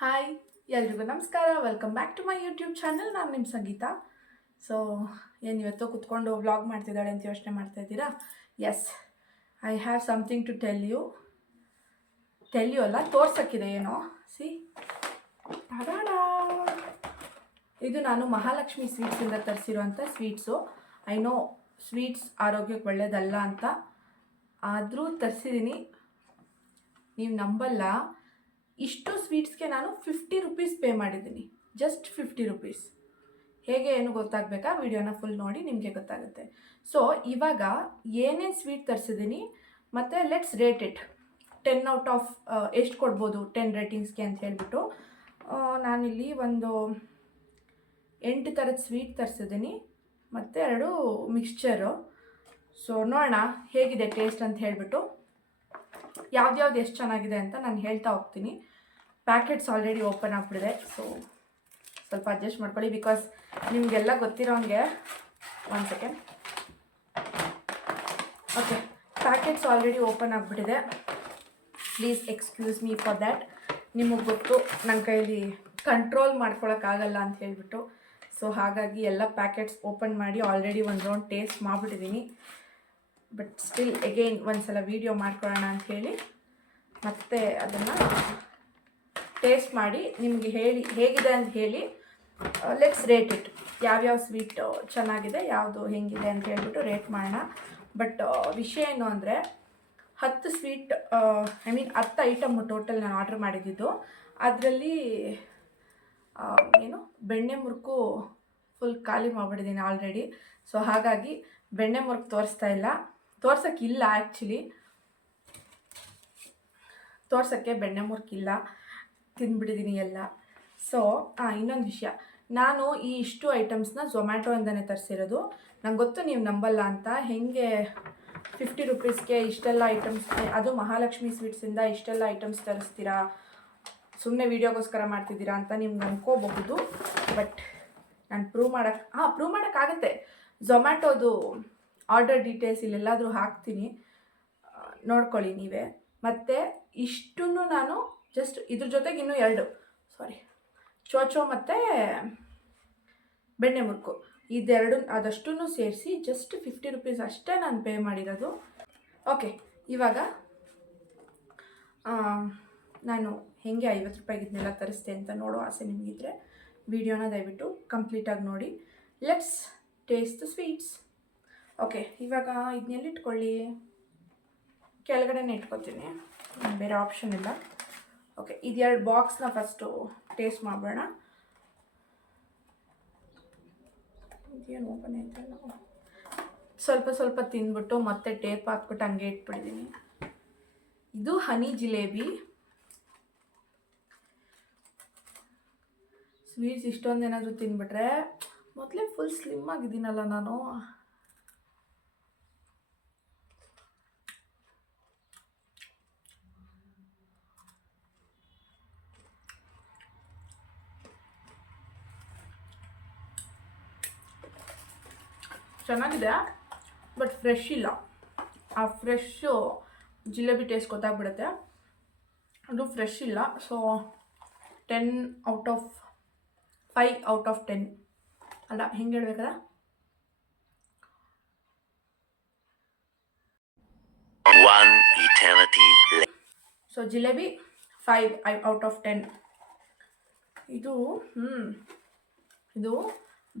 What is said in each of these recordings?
Hi ಎಲ್ರಿಗೂ ನಮಸ್ಕಾರ. Welcome back to my YouTube channel. ನಾನು ನಿಮ್ಮ ಸಂಗೀತ. ಸೊ ಏನು ಇವತ್ತು ಕುತ್ಕೊಂಡು ವ್ಲಾಗ್ ಮಾಡ್ತಿದ್ದಾಳೆ ಅಂತ ಯೋಚನೆ ಮಾಡ್ತಾ ಇದ್ದೀರಾ? Yes, I have something to tell you ಅಲ್ಲ, ತೋರ್ಸೋಕ್ಕಿದೆ ಏನೋ. ಸಿ, ಇದು ನಾನು ಮಹಾಲಕ್ಷ್ಮಿ ಸ್ವೀಟ್ಸಿಂದ ತರಿಸಿರುವಂಥ ಸ್ವೀಟ್ಸು. ಐ ನೋ ಸ್ವೀಟ್ಸ್ ಆರೋಗ್ಯಕ್ಕೆ ಒಳ್ಳೆಯದಲ್ಲ ಅಂತ, ಆದರೂ ತರಿಸಿದ್ದೀನಿ. ನೀವು ನಂಬಲ್ಲ, ಇಷ್ಟು ಸ್ವೀಟ್ಸ್ಗೆ ನಾನು 50 ರುಪೀಸ್ ಪೇ ಮಾಡಿದ್ದೀನಿ. Just 50 rupees. ಹೇಗೆ ಏನು ಗೊತ್ತಾಗಬೇಕಾ? ವಿಡಿಯೋನ ಫುಲ್ ನೋಡಿ, ನಿಮಗೆ ಗೊತ್ತಾಗುತ್ತೆ. ಸೊ ಇವಾಗ ಏನೇನು ಸ್ವೀಟ್ ತರಿಸಿದ್ದೀನಿ ಮತ್ತು let's rate it. 10 out of ಎಷ್ಟು ಕೊಡ್ಬೋದು 10 ರೇಟಿಂಗ್ಸ್ಗೆ ಅಂತ ಹೇಳ್ಬಿಟ್ಟು ನಾನಿಲ್ಲಿ ಒಂದು 8 ಥರದ ಸ್ವೀಟ್ ತರಿಸಿದ್ದೀನಿ ಮತ್ತು 2 ಮಿಕ್ಸ್ಚರು. ಸೊ ನೋಡೋಣ ಹೇಗಿದೆ ಟೇಸ್ಟ್ ಅಂತ ಹೇಳಿಬಿಟ್ಟು, ಯಾವ್ದು ಎಷ್ಟು ಚೆನ್ನಾಗಿದೆ ಅಂತ ನಾನು ಹೇಳ್ತಾ ಹೋಗ್ತೀನಿ. ಪ್ಯಾಕೆಟ್ಸ್ ಆಲ್ರೆಡಿ ಓಪನ್ ಆಗಿಬಿಡಿದೆ, ಸೊ ಸ್ವಲ್ಪ ಅಡ್ಜಸ್ಟ್ ಮಾಡ್ಕೊಳ್ಳಿ. ಬಿಕಾಸ್ ನಿಮಗೆಲ್ಲ ಗೊತ್ತಿರೋ ಹಂಗೆ, 1 second. Okay, packets already open ಆಗಿಬಿಟ್ಟಿದೆ. Please excuse me for that. ನಿಮಗೆ ಗೊತ್ತು ನನ್ನ ಕೈಯಲ್ಲಿ ಕಂಟ್ರೋಲ್ ಮಾಡ್ಕೊಳಕ್ಕಾಗಲ್ಲ ಅಂತ ಹೇಳಿಬಿಟ್ಟು, ಸೊ ಹಾಗಾಗಿ ಎಲ್ಲ ಪ್ಯಾಕೆಟ್ಸ್ ಓಪನ್ ಮಾಡಿ ಆಲ್ರೆಡಿ ಒಂದು ರೌಂಡ್ ಟೇಸ್ಟ್ ಮಾಡಿಬಿಟ್ಟಿದ್ದೀನಿ. ಬಟ್ ಸ್ಟಿಲ್ ಎಗೈನ್ ಒಂದು ಸಲ ವೀಡಿಯೋ ಮಾಡ್ಕೊಳ್ಳೋಣ ಅಂತ ಹೇಳಿ ಮತ್ತೆ ಅದನ್ನು ಟೇಸ್ಟ್ ಮಾಡಿ ನಿಮಗೆ ಹೇಗಿದೆ ಅಂತ ಹೇಳಿ ಲೆಟ್ಸ್ ರೇಟ್ ಇಟ್. ಯಾವ್ಯಾವ ಸ್ವೀಟ್ ಚೆನ್ನಾಗಿದೆ, ಯಾವುದು ಹೆಂಗಿದೆ ಅಂತ ಹೇಳ್ಬಿಟ್ಟು ರೇಟ್ ಮಾಡೋಣ. ಬಟ್ ವಿಷಯ ಏನು ಅಂದರೆ, 10 sweet, I mean 10 item total ನಾನು ಆರ್ಡ್ರ್ ಮಾಡಿದ್ದು. ಅದರಲ್ಲಿ ಬೆಣ್ಣೆ ಮುರುಕು ಫುಲ್ ಖಾಲಿ ಮಾಡಿಬಿಟ್ಟಿದ್ದೀನಿ ಆಲ್ರೆಡಿ. ಸೊ ಹಾಗಾಗಿ ಬೆಣ್ಣೆ ಮುರುಕು ತೋರ್ಸೋಕ್ಕಿಲ್ಲ ಆ್ಯಕ್ಚುಲಿ. ತೋರ್ಸೋಕ್ಕೆ ಬೆಣ್ಣೆ ಮುರುಕಿಲ್ಲ, ತಿಂದ್ಬಿಟ್ಟಿದ್ದೀನಿ ಎಲ್ಲ. ಸೊ ಇನ್ನೊಂದು ವಿಷಯ, ನಾನು ಈ ಇಷ್ಟು ಐಟಮ್ಸ್ನ ಝೊಮ್ಯಾಟೊಯಿಂದನೇ ತರಿಸಿರೋದು. ನಂಗೆ ಗೊತ್ತು ನೀವು ನಂಬಲ್ಲ ಅಂತ. ಹೇಗೆ 50 ರುಪೀಸ್ಗೆ ಇಷ್ಟೆಲ್ಲ ಐಟಮ್ಸ್, ಅದು ಮಹಾಲಕ್ಷ್ಮಿ ಸ್ವೀಟ್ಸಿಂದ ಇಷ್ಟೆಲ್ಲ ಐಟಮ್ಸ್ ತರಿಸ್ತೀರಾ, ಸುಮ್ಮನೆ ವೀಡಿಯೋಗೋಸ್ಕರ ಮಾಡ್ತಿದ್ದೀರಾ ಅಂತ ನಿಮ್ಗೆ ಅನ್ಕೋಬಹುದು. ಬಟ್ ನಾನು ಪ್ರೂವ್ ಮಾಡೋಕ್ಕಾಗತ್ತೆ. ಝೊಮ್ಯಾಟೋದು ಆರ್ಡರ್ ಡೀಟೇಲ್ಸ್ ಇಲ್ಲೆಲ್ಲಾದರೂ ಹಾಕ್ತೀನಿ, ನೋಡ್ಕೊಳ್ಳಿ ನೀವೇ. ಮತ್ತು ಇಷ್ಟನ್ನು ನಾನು ಜಸ್ಟ್ ಇದ್ರ ಜೊತೆಗೆ ಇನ್ನೂ 2 ಚೋಚೋ ಮತ್ತು ಬೆಣ್ಣೆ ಮುರುಕು, ಇದೆರಡು ಅದಷ್ಟನ್ನು ಸೇರಿಸಿ ಜಸ್ಟ್ 50 ರುಪೀಸ್ ಅಷ್ಟೇ ನಾನು ಪೇ ಮಾಡಿರೋದು. ಓಕೆ, ಇವಾಗ ನಾನು ಹೇಗೆ 50 ರೂಪಾಯಿಗಿದ್ನೆಲ್ಲ ತರಿಸ್ತೆ ಅಂತ ನೋಡೋ ಆಸೆ ನಿಮಗಿದ್ರೆ ವಿಡಿಯೋನ ದಯವಿಟ್ಟು ಕಂಪ್ಲೀಟಾಗಿ ನೋಡಿ. Let's taste the sweets. Okay, ಇವಾಗ ಇದನ್ನೆಲ್ಲಿಟ್ಕೊಳ್ಳಿ? ಕೆಳಗಡೆನೇ ಇಟ್ಕೊತೀನಿ, ಬೇರೆ ಆಪ್ಷನ್ ಇಲ್ಲ. ಓಕೆ, ಇದೆರಡು ಬಾಕ್ಸ್ನ ಫಸ್ಟು ಟೇಸ್ಟ್ ಮಾಡೋಣ. ಇದೇನು ಓಪನ್ ಆಯ್ತಲ್ಲ, ಸ್ವಲ್ಪ ತಿಂದ್ಬಿಟ್ಟು ಮತ್ತೆ ಟೇಪ್ ಹಾಕ್ಬಿಟ್ಟು ಹಂಗೆ ಇಟ್ಬಿಟ್ಟಿದ್ದೀನಿ. ಇದು ಹನಿ ಜಿಲೇಬಿ. ಸ್ವೀಟ್ಸ್ ಇಷ್ಟೊಂದೇನಾದರೂ ತಿಂದ್ಬಿಟ್ರೆ, ಮೊದಲೇ ಫುಲ್ ಸ್ಲಿಮ್ ಆಗಿದ್ದೀನಲ್ಲ ನಾನು. ಚೆನ್ನಾಗಿದೆ, ಬಟ್ ಫ್ರೆಶ್ ಇಲ್ಲ. ಆ ಫ್ರೆಶ್ಶು ಜಿಲೇಬಿ ಟೇಸ್ಟ್ ಗೊತ್ತಾಗ್ಬಿಡುತ್ತೆ, ಅದು ಫ್ರೆಶ್ ಇಲ್ಲ. So 10 out of 5 out of 10 ಅಲ್ಲ, ಹೆಂಗೆ ಹೇಳ್ಬೇಕಲ್ಲ, ಸೊ ಜಿಲೇಬಿ 5 ಔಟ್ ಆಫ್ 10. ಇದು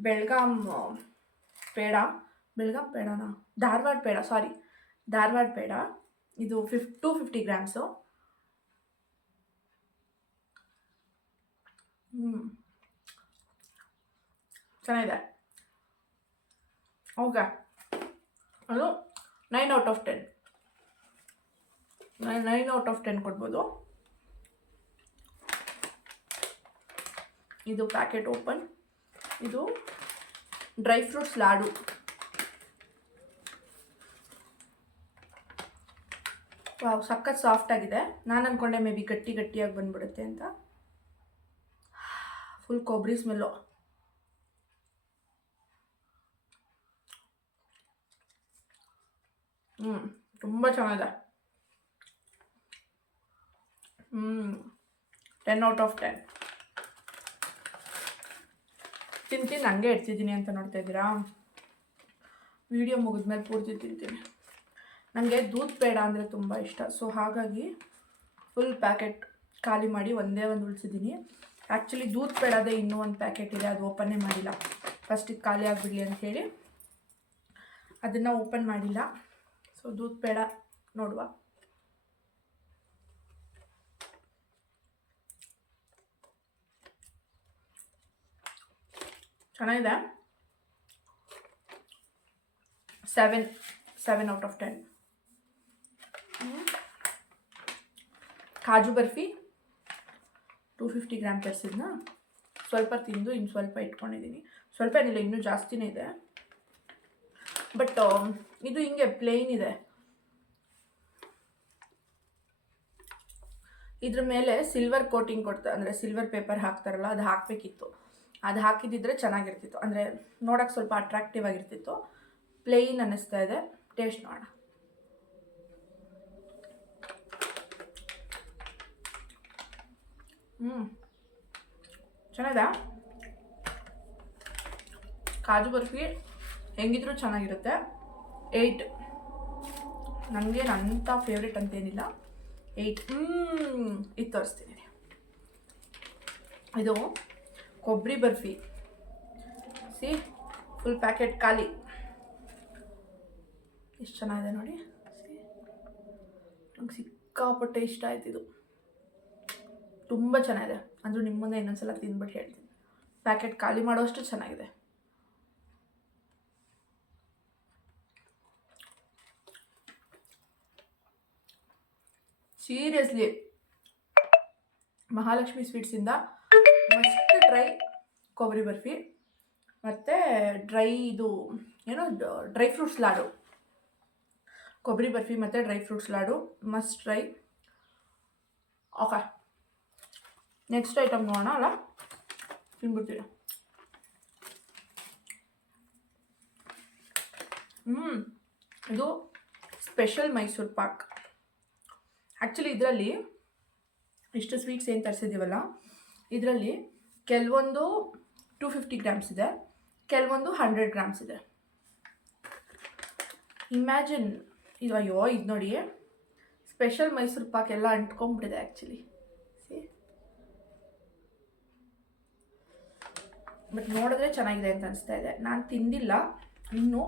ಬೆಳಗಾಂ ಪೇಡನಾ, ಧಾರವಾಡ ಪೇಡ. ಇದು 250 ಗ್ರಾಮ್ಸು. ಚೆನ್ನಾಗಿದೆ. ಓಕೆ, ಅದು 9 ಔಟ್ ಆಫ್ 10. 9 ಔಟ್ ಆಫ್ 10 ಕೊಡ್ಬೋದು. ಇದು ಪ್ಯಾಕೆಟ್ ಓಪನ್. ಇದು ಡ್ರೈ ಫ್ರೂಟ್ಸ್ ಲಾಡು. ವಾವ್, ಸಖತ್ ಸಾಫ್ಟ್ ಆಗಿದೆ. ನಾನು ಅಂದ್ಕೊಂಡೆ ಮೇ ಬಿ ಗಟ್ಟಿಯಾಗಿ ಬಂದ್ಬಿಡುತ್ತೆ ಅಂತ. ಫುಲ್ ಕೊಬ್ಬರಿ ಸ್ಮೆಲ್ಲು. ತುಂಬ ಚೆನ್ನಾಗಿದೆ. 10/10. ತಿಂತೀನಿ ಹಂಗೆ ಇಡ್ತಿದ್ದೀನಿ ಅಂತ ನೋಡ್ತಾ ಇದ್ದೀರಾ. ವಿಡಿಯೋ ಮುಗಿದ್ಮೇಲೆ ಪೂರ್ತಿ ತಿಂತೀನಿ. ನನಗೆ ದೂದ್ ಪೇಡ ಅಂದರೆ ತುಂಬ ಇಷ್ಟ. ಸೊ ಹಾಗಾಗಿ ಫುಲ್ ಪ್ಯಾಕೆಟ್ ಖಾಲಿ ಮಾಡಿ ಒಂದೇ ಒಂದು ಉಳಿಸಿದ್ದೀನಿ. ಆ್ಯಕ್ಚುಲಿ ದೂದ್ ಪೇಡದೇ ಇನ್ನೂ ಒಂದು ಪ್ಯಾಕೆಟ್ ಇದೆ, ಅದು ಓಪನ್ನೇ ಮಾಡಿಲ್ಲ. ಫಸ್ಟಿಗೆ ಖಾಲಿ ಆಗಿಬಿಡಲಿ ಅಂಥೇಳಿ ಅದನ್ನು ಓಪನ್ ಮಾಡಿಲ್ಲ. ಸೊ ದೂದ್ ಪೇಡ ನೋಡುವ. ಚೆನ್ನಾಗಿದೆ. 7/10. ಕಾಜು ಬರ್ಫಿ 250 ಗ್ರಾಮ್ ತರಿಸಿದ್ನ ಸ್ವಲ್ಪ ತಿಂದು ಇನ್ನು ಸ್ವಲ್ಪ ಇಟ್ಕೊಂಡಿದ್ದೀನಿ. ಸ್ವಲ್ಪ ಏನಿಲ್ಲ, ಇನ್ನೂ ಜಾಸ್ತಿನೇ ಇದೆ. ಬಟ್ ಇದು ಹಿಂಗೆ ಪ್ಲೇನ್ ಇದೆ. ಇದ್ರ ಮೇಲೆ ಸಿಲ್ವರ್ ಕೋಟಿಂಗ್ ಕೊಡ್ತಾರೆ, ಅಂದರೆ ಸಿಲ್ವರ್ ಪೇಪರ್ ಹಾಕ್ತಾರಲ್ಲ, ಅದು ಹಾಕಬೇಕಿತ್ತು. ಅದು ಹಾಕಿದ್ದಿದ್ರೆ ಚೆನ್ನಾಗಿರ್ತಿತ್ತು, ಅಂದರೆ ನೋಡೋಕೆ ಸ್ವಲ್ಪ ಅಟ್ರಾಕ್ಟಿವ್ ಆಗಿರ್ತಿತ್ತು. ಪ್ಲೇನ್ ಅನ್ನಿಸ್ತಾ ಇದೆ. ಟೇಸ್ಟ್ ನೋಡೋಣ. ಚೆನ್ನಾಗಿದೆ. ಕಾಜು ಬರ್ಫಿ ಹೆಂಗಿದ್ರೂ ಚೆನ್ನಾಗಿರುತ್ತೆ. 8. ನನಗೇನು ಅಂಥ ಫೇವ್ರೇಟ್ ಅಂತೇನಿಲ್ಲ. 8. ಇದು ತೋರಿಸ್ತೀನಿ. ಇದು ಕೊಬ್ಬರಿ ಬರ್ಫಿ. ಸಿ, ಫುಲ್ ಪ್ಯಾಕೆಟ್ ಖಾಲಿ. ಎಷ್ಟು ಚೆನ್ನಾಗಿದೆ ನೋಡಿ. ನಂಗೆ ಸಿಕ್ಕಾಪಟ್ಟೆ ಇಷ್ಟ ಆಯ್ತು. ಇದು ತುಂಬ ಚೆನ್ನಾಗಿದೆ. ಅಂದರೂ ನಿಮ್ಮ ಮುಂದೆ ಇನ್ನೊಂದ್ಸಲ ತಿಂದ್ಬಿಟ್ಟು ಹೇಳ್ತೀನಿ. ಪ್ಯಾಕೆಟ್ ಖಾಲಿ ಮಾಡೋಷ್ಟು ಚೆನ್ನಾಗಿದೆ. ಸೀರಿಯಸ್ಲಿ ಮಹಾಲಕ್ಷ್ಮಿ ಸ್ವೀಟ್ಸಿಂದ ಮಸ್ಟ್ ಡ್ರೈ ಕೊಬ್ಬರಿ ಬರ್ಫಿ ಮತ್ತು ಡ್ರೈ ಇದು ಏನೋ ಡ್ರೈ ಫ್ರೂಟ್ಸ್ ಲಾಡು. ಕೊಬ್ಬರಿ ಬರ್ಫಿ ಮತ್ತು dry fruits laddu must try. Okay, next item ನೋಡೋಣ ಅಲ್ಲ, ತಿನ್ಬಿಡ್ತೀರ. ಇದು ಸ್ಪೆಷಲ್ ಮೈಸೂರು ಪಾಕ್. ಆ್ಯಕ್ಚುಲಿ ಇದರಲ್ಲಿ ಇಷ್ಟು ಸ್ವೀಟ್ಸ್ ಏನು ತರಿಸಿದ್ದೀವಲ್ಲ, ಇದರಲ್ಲಿ ಕೆಲವೊಂದು 250 ಗ್ರಾಮ್ಸ್ ಇದೆ, ಕೆಲವೊಂದು 100 ಗ್ರಾಮ್ಸ್ ಇದೆ. ಇಮ್ಯಾಜಿನ್ ಇದು. ಅಯ್ಯೋ, ಇದು ನೋಡಿ, ಸ್ಪೆಷಲ್ ಮೈಸೂರು ಪಾಕ್ ಎಲ್ಲ ಅಂಟ್ಕೊಂಡ್ಬಿಟ್ಟಿದೆ ಆ್ಯಕ್ಚುಲಿ. ಬಟ್ ನೋಡಿದ್ರೆ ಚೆನ್ನಾಗಿದೆ ಅಂತ ಅನಿಸ್ತಾ ಇದೆ. ನಾನು ತಿಂದಿಲ್ಲ, ಇನ್ನೂ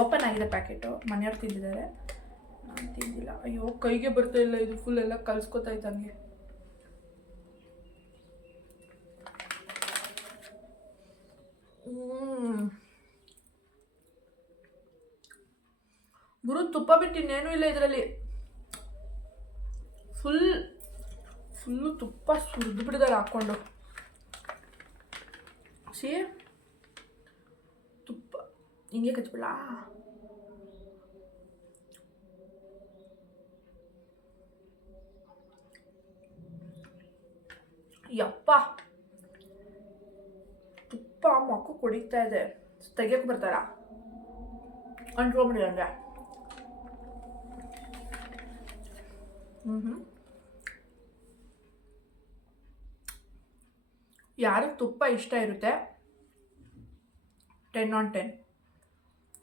ಓಪನ್ ಆಗಿದೆ ಪ್ಯಾಕೆಟು. ಮನೆಯವ್ರು ತಿಂದಿದ್ದಾರೆ, ನಾನು ತಿಂದಿಲ್ಲ. ಅಯ್ಯೋ, ಕೈಗೆ ಬರ್ತಾ ಇಲ್ಲ ಇದು. ಫುಲ್ ಎಲ್ಲ ಕಲಿಸ್ಕೊತಾ ಇತ್ತು ಹಂಗೆ. ಗುರು, ತುಪ್ಪ ಬಿಟ್ಟು ಇನ್ನೇನೂ ಇಲ್ಲ ಇದರಲ್ಲಿ. ಫುಲ್ಲು ತುಪ್ಪ ಸುರಿದು ಬಿಡಿದಾರೆ ಹಾಕ್ಕೊಂಡು. ಸಿ, ತುಪ್ಪ ಹಿಂಗೆ ಕಚ್ಬಿಡ. ಯಪ್ಪ, ತುಪ್ಪ ಮಕ್ಕು ಕುಡಿತಾ ಇದೆ. ತೆಗಿಯೋಕೆ ಬರ್ತಾರ ಅಂಟ್ಕೊಂಬಿಡಿ ಹಂಗೆ. ಯಾರಿಗೆ ತುಪ್ಪ ಇಷ್ಟ ಇರುತ್ತೆ 10/10.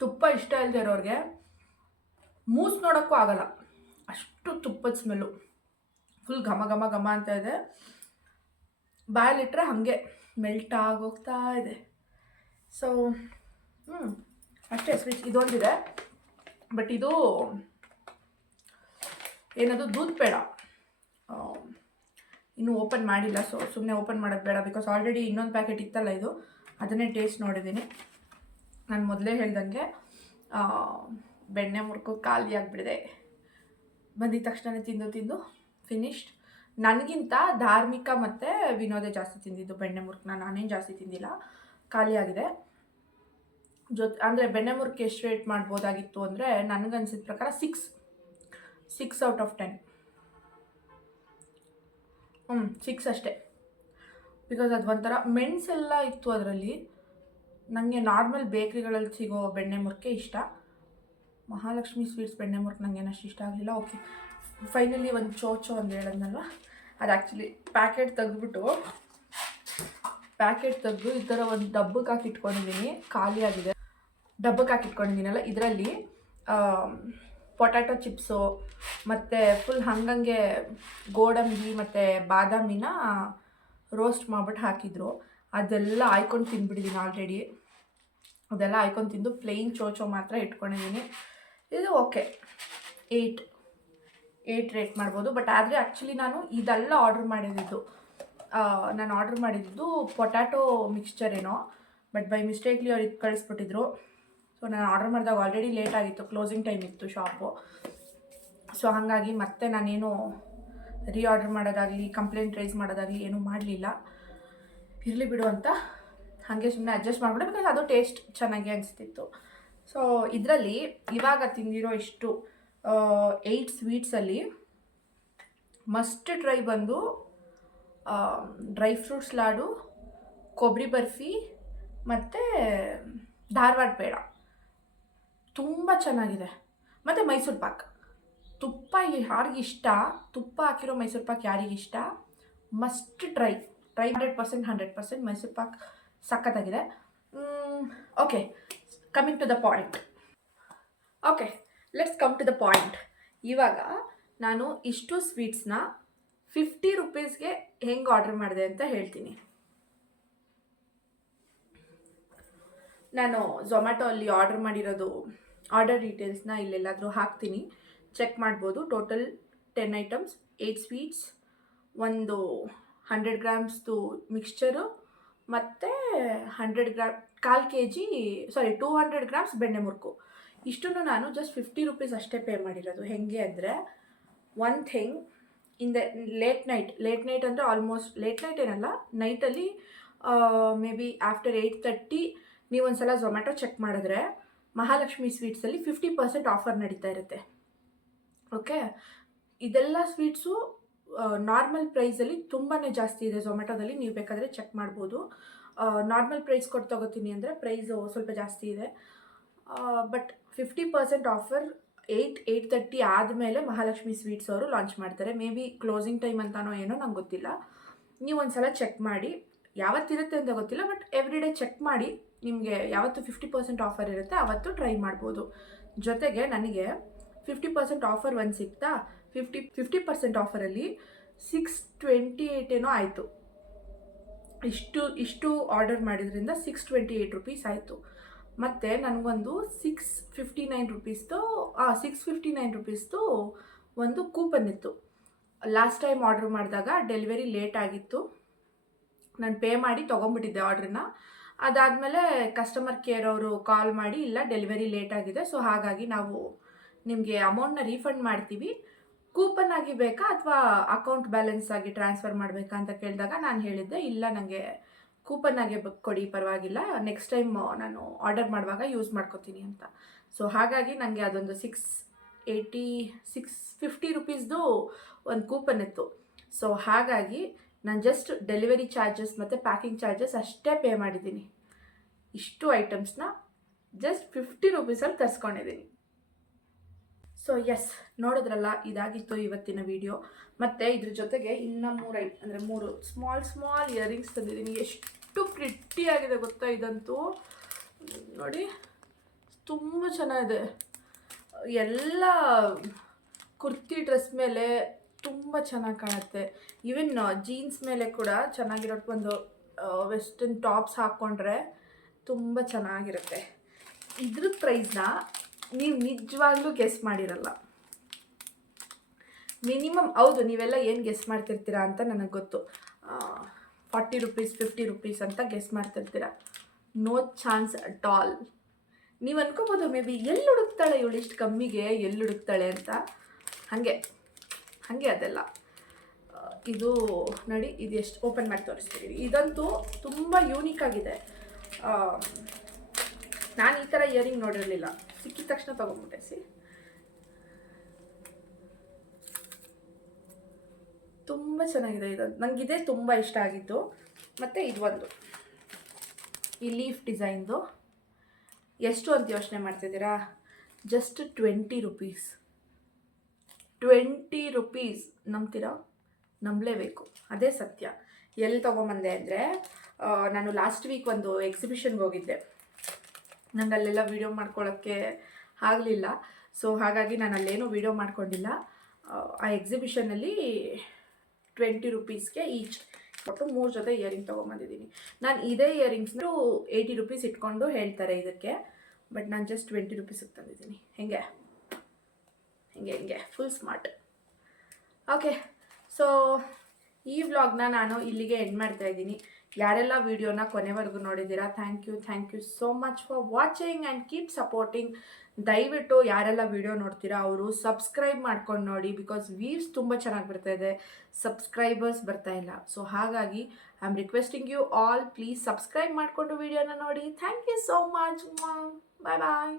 ತುಪ್ಪ ಇಷ್ಟ ಇಲ್ಲದೆ ಇರೋರಿಗೆ ಮೂಸ್ ನೋಡೋಕ್ಕೂ ಆಗಲ್ಲ, ಅಷ್ಟು ತುಪ್ಪದ ಸ್ಮೆಲ್ಲು. ಫುಲ್ ಘಮ ಘಮ ಘಮ ಅಂತ ಇದೆ. ಬಾಯಲ್ಲಿಟ್ಟರೆ ಹಾಗೆ ಮೆಲ್ಟ್ ಆಗೋಗ್ತಾ ಇದೆ. ಸೊ ಅಷ್ಟೇ ಸ್ವೀಟ್. ಇದೊಂದಿದೆ, ಬಟ್ ಇದು ಏನದು ದೂದ್ ಪೇಡ ಇನ್ನೂ ಓಪನ್ ಮಾಡಿಲ್ಲ. ಸೊ ಸುಮ್ಮನೆ ಓಪನ್ ಮಾಡೋದು ಬೇಡ, ಬಿಕಾಸ್ ಆಲ್ರೆಡಿ ಇನ್ನೊಂದು ಪ್ಯಾಕೆಟ್ ಇತ್ತಲ್ಲ ಇದು, ಅದನ್ನೇ ಟೇಸ್ಟ್ ನೋಡಿದ್ದೀನಿ. ನಾನು ಮೊದಲೇ ಹೇಳ್ದಂಗೆ ಬೆಣ್ಣೆ ಮುರ್ಕು ಖಾಲಿ ಆಗಿಬಿಡಿದೆ. ಬಂದಿದ್ದ ತಕ್ಷಣ ತಿಂದು ಫಿನಿಶ್ಡ್. ನನಗಿಂತ ಧಾರ್ಮಿಕ ಮತ್ತು ವಿನೋದೇ ಜಾಸ್ತಿ ತಿಂದಿದ್ದು ಬೆಣ್ಣೆ ಮುರ್ಕನ್ನ. ನಾನೇನು ಜಾಸ್ತಿ ತಿಂದಿಲ್ಲ, ಖಾಲಿ ಆಗಿದೆ. ಅಂದರೆ ಬೆಣ್ಣೆ ಮುರ್ಕು ಎಷ್ಟು ರೇಟ್ ಮಾಡ್ಬೋದಾಗಿತ್ತು ಅಂದರೆ ನನಗನ್ಸಿದ ಪ್ರಕಾರ 6/10. 6 ಅಷ್ಟೇ. ಬಿಕಾಸ್ ಅದು ಒಂಥರ ಮೆಣಸೆಲ್ಲ ಇತ್ತು ಅದರಲ್ಲಿ. ನನಗೆ ನಾರ್ಮಲ್ ಬೇಕ್ರಿಗಳಲ್ಲಿ ಸಿಗೋ ಬೆಣ್ಣೆ ಮುರ್ಕೆ ಇಷ್ಟ. ಮಹಾಲಕ್ಷ್ಮಿ ಸ್ವೀಟ್ಸ್ ಬೆಣ್ಣೆ ಮುರ್ಕು ನನಗೇನು ಅಷ್ಟು ಇಷ್ಟ ಆಗಲಿಲ್ಲ. ಓಕೆ, ಫೈನಲಿ ಒಂದು ಚೋಚೋ ಒಂದು ಹೇಳದ್ನಲ್ವ, ಅದು ಆ್ಯಕ್ಚುಲಿ ಪ್ಯಾಕೆಟ್ ತೆಗೆದು ಈ ಥರ ಒಂದು ಡಬ್ಬಕ್ಕೆ ಹಾಕಿ ಇಟ್ಕೊಂಡಿದ್ದೀನಿ, ಖಾಲಿಯಾಗಿದೆ. ಡಬ್ಬಕ್ಕೆ ಹಾಕಿ ಇಟ್ಕೊಂಡಿದ್ದೀನಲ್ಲ, ಇದರಲ್ಲಿ ಪೊಟ್ಯಾಟೊ ಚಿಪ್ಸು ಮತ್ತು ಫುಲ್ ಹಂಗಂಗೆ ಗೋಡಂಬಿ ಮತ್ತು ಬಾದಾಮಿನ ರೋಸ್ಟ್ ಮಾಡಿಬಿಟ್ಟು ಹಾಕಿದ್ರು. ಅದೆಲ್ಲ ಹಾಯ್ಕೊಂಡು ತಿಂದ್ಬಿಟ್ಟಿದ್ದೀನಿ ಆಲ್ರೆಡಿ. ಅದೆಲ್ಲ ಹಾಯ್ಕೊಂಡು ತಿಂದು ಪ್ಲೇನ್ ಚೋಚೋ ಮಾತ್ರ ಇಟ್ಕೊಂಡಿದ್ದೀನಿ. ಇದು ಓಕೆ, 8 ರೇಟ್ ಮಾಡ್ಬೋದು. ಬಟ್ ಆದರೆ ಆ್ಯಕ್ಚುಲಿ ನಾನು ಇದೆಲ್ಲ ಆರ್ಡ್ರ್ ಮಾಡಿದ್ದು. ನಾನು ಆರ್ಡ್ರ್ ಮಾಡಿದ್ದು ಪೊಟ್ಯಾಟೊ ಮಿಕ್ಸ್ಚರ್ ಏನೋ, ಬಟ್ ಬೈ ಮಿಸ್ಟೇಕ್ಲಿ ಅವ್ರು ಇದು ಕಳಿಸ್ಬಿಟ್ಟಿದ್ರು. ಸೊ ನಾನು ಆರ್ಡ್ರ್ ಮಾಡಿದಾಗ ಆಲ್ರೆಡಿ ಲೇಟ್ ಆಗಿತ್ತು, ಕ್ಲೋಸಿಂಗ್ ಟೈಮ್ ಇತ್ತು ಶಾಪು. ಸೊ ಹಾಗಾಗಿ ಮತ್ತೆ ನಾನೇನು ಆರ್ಡರ್ ಮಾಡೋದಾಗಲಿ ಕಂಪ್ಲೇಂಟ್ ರೈಸ್ ಮಾಡೋದಾಗಲಿ ಏನೂ ಮಾಡಲಿಲ್ಲ. ಇರಲಿ ಬಿಡು ಅಂತ ಹಾಗೆ ಸುಮ್ಮನೆ ಅಡ್ಜಸ್ಟ್ ಮಾಡಿಬಿಟ್ಟೆ, ಬಿಕಾಸ್ ಅದು ಟೇಸ್ಟ್ ಚೆನ್ನಾಗಿ ಅನಿಸ್ತಿತ್ತು. ಸೊ ಇದರಲ್ಲಿ ಇವಾಗ ತಿಂದಿರೋ ಇಷ್ಟು 8 ಸ್ವೀಟ್ಸಲ್ಲಿ ಮಸ್ಟ್ ಟ್ರೈ ಬಂದು ಡ್ರೈ ಫ್ರೂಟ್ಸ್ ಲಾಡು, ಕೊಬ್ಬರಿ ಬರ್ಫಿ ಮತ್ತು ಧಾರವಾಡ ಪೇಡ ತುಂಬ ಚೆನ್ನಾಗಿದೆ. ಮತ್ತು ಮೈಸೂರು ಪಾಕ್, ತುಪ್ಪ ಯಾರಿಗಿಷ್ಟ, ತುಪ್ಪ ಹಾಕಿರೋ ಮೈಸೂರು ಪಾಕ್ ಯಾರಿಗಿಷ್ಟ ಮಸ್ಟ್ ಟ್ರೈ 100% ಮೈಸೂರು ಪಾಕ್ ಸಖತ್ತಾಗಿದೆ. Okay, coming to the point. Okay, let's come to the point. ಇವಾಗ ನಾನು ಇಷ್ಟು ಸ್ವೀಟ್ಸ್ನ 50 ರೂಪೀಸ್ಗೆ ಹೆಂಗೆ ಆರ್ಡರ್ ಮಾಡಿದೆ ಅಂತ ಹೇಳ್ತೀನಿ. ನಾನು ಝೊಮ್ಯಾಟೊ ಅಲ್ಲಿ ಆರ್ಡರ್ ಮಾಡಿರೋದು ಆರ್ಡರ್ ಡೀಟೇಲ್ಸ್ನ ಇಲ್ಲೆಲ್ಲಾದರೂ ಹಾಕ್ತೀನಿ, ಚೆಕ್ ಮಾಡ್ಬೋದು. ಟೋಟಲ್ 10 ಐಟಮ್ಸ್, 8 ಸ್ವೀಟ್ಸ್, ಒಂದು 100 ಗ್ರಾಮ್ಸ್ದು ಮಿಕ್ಸ್ಚರು ಮತ್ತು 100 ಗ್ರಾಮ್ 1/4 kg 200 ಗ್ರಾಮ್ಸ್ ಬೆಣ್ಣೆ ಮುರುಕು. ಇಷ್ಟನ್ನು ನಾನು ಜಸ್ಟ್ 50 ರೂಪೀಸ್ ಅಷ್ಟೇ ಪೇ ಮಾಡಿರೋದು. ಹೆಂಗೆ ಅಂದರೆ, one thing, in the late night ಅಂದರೆ ಆಲ್ಮೋಸ್ಟ್ ಲೇಟ್ ನೈಟ್ ಏನಲ್ಲ, ನೈಟಲ್ಲಿ ಮೇ ಬಿ ಆಫ್ಟರ್ 8:30 ನೀವು ಒಂದ್ಸಲ ಝೊಮ್ಯಾಟೊ ಚೆಕ್ ಮಾಡಿದ್ರೆ ಮಹಾಲಕ್ಷ್ಮಿ ಸ್ವೀಟ್ಸಲ್ಲಿ 50% ಆಫರ್ ನಡೀತಾ ಇರುತ್ತೆ. ಓಕೆ, ಇದೆಲ್ಲ ಸ್ವೀಟ್ಸು ನಾರ್ಮಲ್ ಪ್ರೈಸಲ್ಲಿ ತುಂಬಾ ಜಾಸ್ತಿ ಇದೆ ಝೊಮ್ಯಾಟೊದಲ್ಲಿ, ನೀವು ಬೇಕಾದರೆ ಚೆಕ್ ಮಾಡ್ಬೋದು. ನಾರ್ಮಲ್ ಪ್ರೈಸ್ ಕೊಟ್ಟು ತೊಗೋತೀನಿ ಅಂದರೆ ಪ್ರೈಸು ಸ್ವಲ್ಪ ಜಾಸ್ತಿ ಇದೆ. ಬಟ್ 50% ಆಫರ್ 8:30 ಆದಮೇಲೆ ಮಹಾಲಕ್ಷ್ಮಿ ಸ್ವೀಟ್ಸ್ ಅವರು ಲಾಂಚ್ ಮಾಡ್ತಾರೆ. ಮೇ ಬಿ ಕ್ಲೋಸಿಂಗ್ ಟೈಮ್ ಅಂತಾನೋ ಏನೋ ನಂಗೆ ಗೊತ್ತಿಲ್ಲ. ನೀವು ಒಂದು ಸಲ ಚೆಕ್ ಮಾಡಿ, ಯಾವತ್ತಿರುತ್ತೆ ಅಂತ ಗೊತ್ತಿಲ್ಲ, ಬಟ್ ಎವ್ರಿ ಡೇ ಚೆಕ್ ಮಾಡಿ. ನಿಮಗೆ ಯಾವತ್ತು 50% ಆಫರ್ ಇರುತ್ತೆ ಆವತ್ತು ಟ್ರೈ ಮಾಡ್ಬೋದು. ಜೊತೆಗೆ ನನಗೆ 50% ಆಫರ್ ಒಂದು ಸಿಗ್ತಾ, 50% ಆಫರಲ್ಲಿ 628 ಏನೋ ಆಯಿತು. ಇಷ್ಟು ಆರ್ಡರ್ ಮಾಡಿದ್ರಿಂದ 628 ರೂಪೀಸ್ ಆಯಿತು. ಮತ್ತು ನನಗೊಂದು 659 ರೂಪೀಸ್ದು ಒಂದು ಕೂಪನ್ ಇತ್ತು. ಲಾಸ್ಟ್ ಟೈಮ್ ಆರ್ಡ್ರ್ ಮಾಡಿದಾಗ ಡೆಲಿವರಿ ಲೇಟ್ ಆಗಿತ್ತು, ನಾನು ಪೇ ಮಾಡಿ ತೊಗೊಂಬಿಟ್ಟಿದ್ದೆ ಆರ್ಡ್ರನ್ನ. ಅದಾದಮೇಲೆ ಕಸ್ಟಮರ್ ಕೇರ್ ಅವರು ಕಾಲ್ ಮಾಡಿ, ಇಲ್ಲ ಡೆಲಿವರಿ ಲೇಟ್ ಆಗಿದೆ, ಸೊ ಹಾಗಾಗಿ ನಾವು ನಿಮಗೆ ಅಮೌಂಟ್ನ ರೀಫಂಡ್ ಮಾಡ್ತೀವಿ, ಕೂಪನ್ ಆಗಿ ಬೇಕಾ ಅಥವಾ ಅಕೌಂಟ್ ಬ್ಯಾಲೆನ್ಸ್ ಆಗಿ ಟ್ರಾನ್ಸ್ಫರ್ ಮಾಡಬೇಕಾ ಅಂತ ಕೇಳಿದಾಗ ನಾನು ಹೇಳಿದ್ದೆ, ಇಲ್ಲ ನನಗೆ ಕೂಪನ್ ಆಗಿ ಕೊಡಿ ಪರವಾಗಿಲ್ಲ, ನೆಕ್ಸ್ಟ್ ಟೈಮ್ ನಾನು ಆರ್ಡರ್ ಮಾಡುವಾಗ ಯೂಸ್ ಮಾಡ್ಕೋತೀನಿ ಅಂತ. ಸೊ ಹಾಗಾಗಿ ನನಗೆ ಅದೊಂದು 650 ರೂಪೀಸ್ದು ಒಂದು ಕೂಪನ್ ಇತ್ತು. ಸೊ ಹಾಗಾಗಿ ನಾನು ಜಸ್ಟ್ ಡೆಲಿವರಿ ಚಾರ್ಜಸ್ ಮತ್ತು ಪ್ಯಾಕಿಂಗ್ ಚಾರ್ಜಸ್ ಅಷ್ಟೇ ಪೇ ಮಾಡಿದ್ದೀನಿ. ಇಷ್ಟು ಐಟಮ್ಸ್ನ ಜಸ್ಟ್ 50 ರೂಪೀಸಲ್ಲಿ ತರಿಸ್ಕೊಂಡಿದ್ದೀನಿ. ಸೊ ಎಸ್, ನೋಡಿದ್ರಲ್ಲ, ಇದಾಗಿತ್ತು ಇವತ್ತಿನ ವಿಡಿಯೋ. ಮತ್ತು ಇದ್ರ ಜೊತೆಗೆ ಇನ್ನು 3 ಸ್ಮಾಲ್ ಇಯರಿಂಗ್ಸ್ ತಂದಿದ್ದೀನಿ. ಎಷ್ಟು ಪ್ರಿಟ್ಟಿಯಾಗಿದೆ ಗೊತ್ತಾ, ಇದಂತೂ ನೋಡಿ, ತುಂಬ ಚೆನ್ನಾಗಿದೆ. ಎಲ್ಲ ಕುರ್ತಿ ಡ್ರೆಸ್ ಮೇಲೆ ತುಂಬ ಚೆನ್ನಾಗಿ ಕಾಣುತ್ತೆ. ಈವನ್ ಜೀನ್ಸ್ ಮೇಲೆ ಕೂಡ ಚೆನ್ನಾಗಿರೋ ಒಂದು ವೆಸ್ಟರ್ನ್ ಟಾಪ್ಸ್ ಹಾಕ್ಕೊಂಡ್ರೆ ತುಂಬ ಚೆನ್ನಾಗಿರುತ್ತೆ. ಇದ್ರ ಪ್ರೈಸ್ನ ನೀವು ನಿಜವಾಗ್ಲೂ ಗೆಸ್ ಮಾಡಿರಲ್ಲ. ಮಿನಿಮಮ್, ಹೌದು, ನೀವೆಲ್ಲ ಏನು ಗೆಸ್ ಮಾಡ್ತಿರ್ತೀರಾ ಅಂತ ನನಗೆ ಗೊತ್ತು. 40 ರೂಪೀಸ್ 50 ರೂಪೀಸ್ ಅಂತ ಗೆಸ್ ಮಾಡ್ತಿರ್ತೀರ. No chance at all. ನೀವು ಅನ್ಕೋಬೋದು ಮೇ ಬಿ ಎಲ್ಲಿ ಹುಡುಕ್ತಾಳೆ ಇವಳು ಇಷ್ಟು ಕಮ್ಮಿಗೆ, ಎಲ್ಲಿ ಹುಡುಕ್ತಾಳೆ ಅಂತ. ಹಾಗೆ ಅದೆಲ್ಲ. ಇದು ನೋಡಿ, ಇದು ಎಷ್ಟು ಓಪನ್ ಮಾಡಿ ತೋರಿಸ್ತೀವಿ. ಇದಂತೂ ತುಂಬ ಯೂನಿಕ್ ಆಗಿದೆ. ನಾನು ಈ ಥರ ಇಯರಿಂಗ್ ನೋಡಿರಲಿಲ್ಲ, ಸಿಕ್ಕಿದ ತಕ್ಷಣ ತೊಗೊಂಡ್ಬಿಟ್ಟೆ. ತುಂಬ ಚೆನ್ನಾಗಿದೆ ಇದು, ನನಗಿದೆ ತುಂಬ ಇಷ್ಟ ಆಗಿತ್ತು. ಮತ್ತು ಇದು ಒಂದು ಈ ಲೀಫ್ ಡಿಸೈನ್ದು ಎಷ್ಟು ಅಂತ ಯೋಚನೆ ಮಾಡ್ತಿದ್ದೀರಾ? Just 20 rupees. 20 ರೂಪೀಸ್, ನಂಬ್ತೀರಾ? ನಂಬಲೇಬೇಕು, ಅದೇ ಸತ್ಯ. ಎಲ್ಲಿ ತೊಗೊಂಬಂದೆ ಅಂದರೆ ನಾನು ಲಾಸ್ಟ್ ವೀಕ್ ಒಂದು ಎಕ್ಸಿಬಿಷನ್ಗೆ ಹೋಗಿದ್ದೆ. ನಂಗೆ ಅಲ್ಲೆಲ್ಲ ವೀಡಿಯೋ ಮಾಡ್ಕೊಳ್ಳೋಕ್ಕೆ ಆಗಲಿಲ್ಲ. ಸೊ ಹಾಗಾಗಿ ನಾನು ಅಲ್ಲೇನೂ ವೀಡಿಯೋ ಮಾಡ್ಕೊಂಡಿಲ್ಲ. ಆ ಎಕ್ಸಿಬಿಷನಲ್ಲಿ 20 ರೂಪೀಸ್ಗೆ ಈಚ್ ಒಟ್ಟು 3 ಜೊತೆ ಇಯರಿಂಗ್ ತೊಗೊಂಬಂದಿದ್ದೀನಿ. ನಾನು ಇದೇ ಇಯರಿಂಗ್ಸ್ನು 80 ರೂಪೀಸ್ ಇಟ್ಕೊಂಡು ಹೇಳ್ತಾರೆ ಇದಕ್ಕೆ, ಬಟ್ ನಾನು ಜಸ್ಟ್ 20 ರೂಪೀಸಿಗೆ ತಂದಿದ್ದೀನಿ. ಹೆಂಗೆ ಫುಲ್ ಸ್ಮಾರ್ಟ್. ಓಕೆ, ಸೊ ಈ ವ್ಲಾಗ್ನ ನಾನು ಇಲ್ಲಿಗೆ ಎಂಡ್ ಮಾಡ್ತಾ ಇದ್ದೀನಿ. ಯಾರೆಲ್ಲ ವೀಡಿಯೋನ ಕೊನೆವರೆಗೂ ನೋಡಿದ್ದೀರಾ, thank you so much for watching and keep supporting. ದಯವಿಟ್ಟು ಯಾರೆಲ್ಲ ವೀಡಿಯೋ ನೋಡ್ತೀರಾ ಅವರು ಸಬ್ಸ್ಕ್ರೈಬ್ ಮಾಡ್ಕೊಂಡು ನೋಡಿ, ಬಿಕಾಸ್ ವ್ಯೂಸ್ ತುಂಬ ಚೆನ್ನಾಗಿ ಬರ್ತಾ ಇದೆ, ಸಬ್ಸ್ಕ್ರೈಬರ್ಸ್ ಬರ್ತಾ ಇಲ್ಲ. ಸೊ ಹಾಗಾಗಿ I am requesting you all, please subscribe ಮಾಡಿಕೊಂಡು ವೀಡಿಯೋನ ನೋಡಿ. Thank you so much. Bye bye.